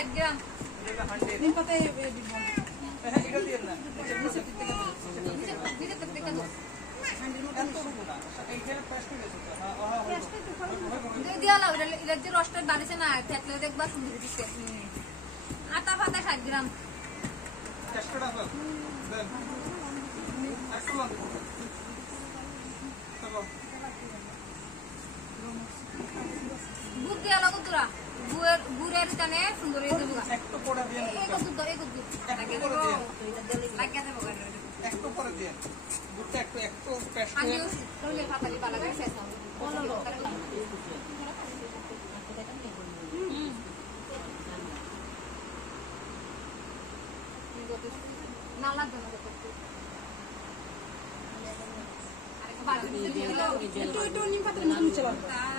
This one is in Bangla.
60 গ্রাম নিম পাতা দিব এটা দিয়ে না নিচে থেকে দাও এত রকম না এইখানে পেস্ট হয়ে গেছে হ্যাঁ দিয়া লাও এটা যে রসটা বাড়িছে না থাকলে দেখবা সুন্দর দিচ্ছে আটা পাতা 60 গ্রাম চেষ্টাটা কর দেন একটু লঙ্কা চলো গুড় দিয়া লাগো তোরা গুড়ের টানে সুন্দর হয়ে যাবে একটু পরে দিয়ে এই গুড় দাও লাগিয়ে দেবো একটু পরে দিয়ে গুড়টা একটু পেস্ট আমি হয়ে তাহলে পাতালি পালা গায় শেষ হবে না লাগবে না একটু নিম পাতা নিচে লাগবে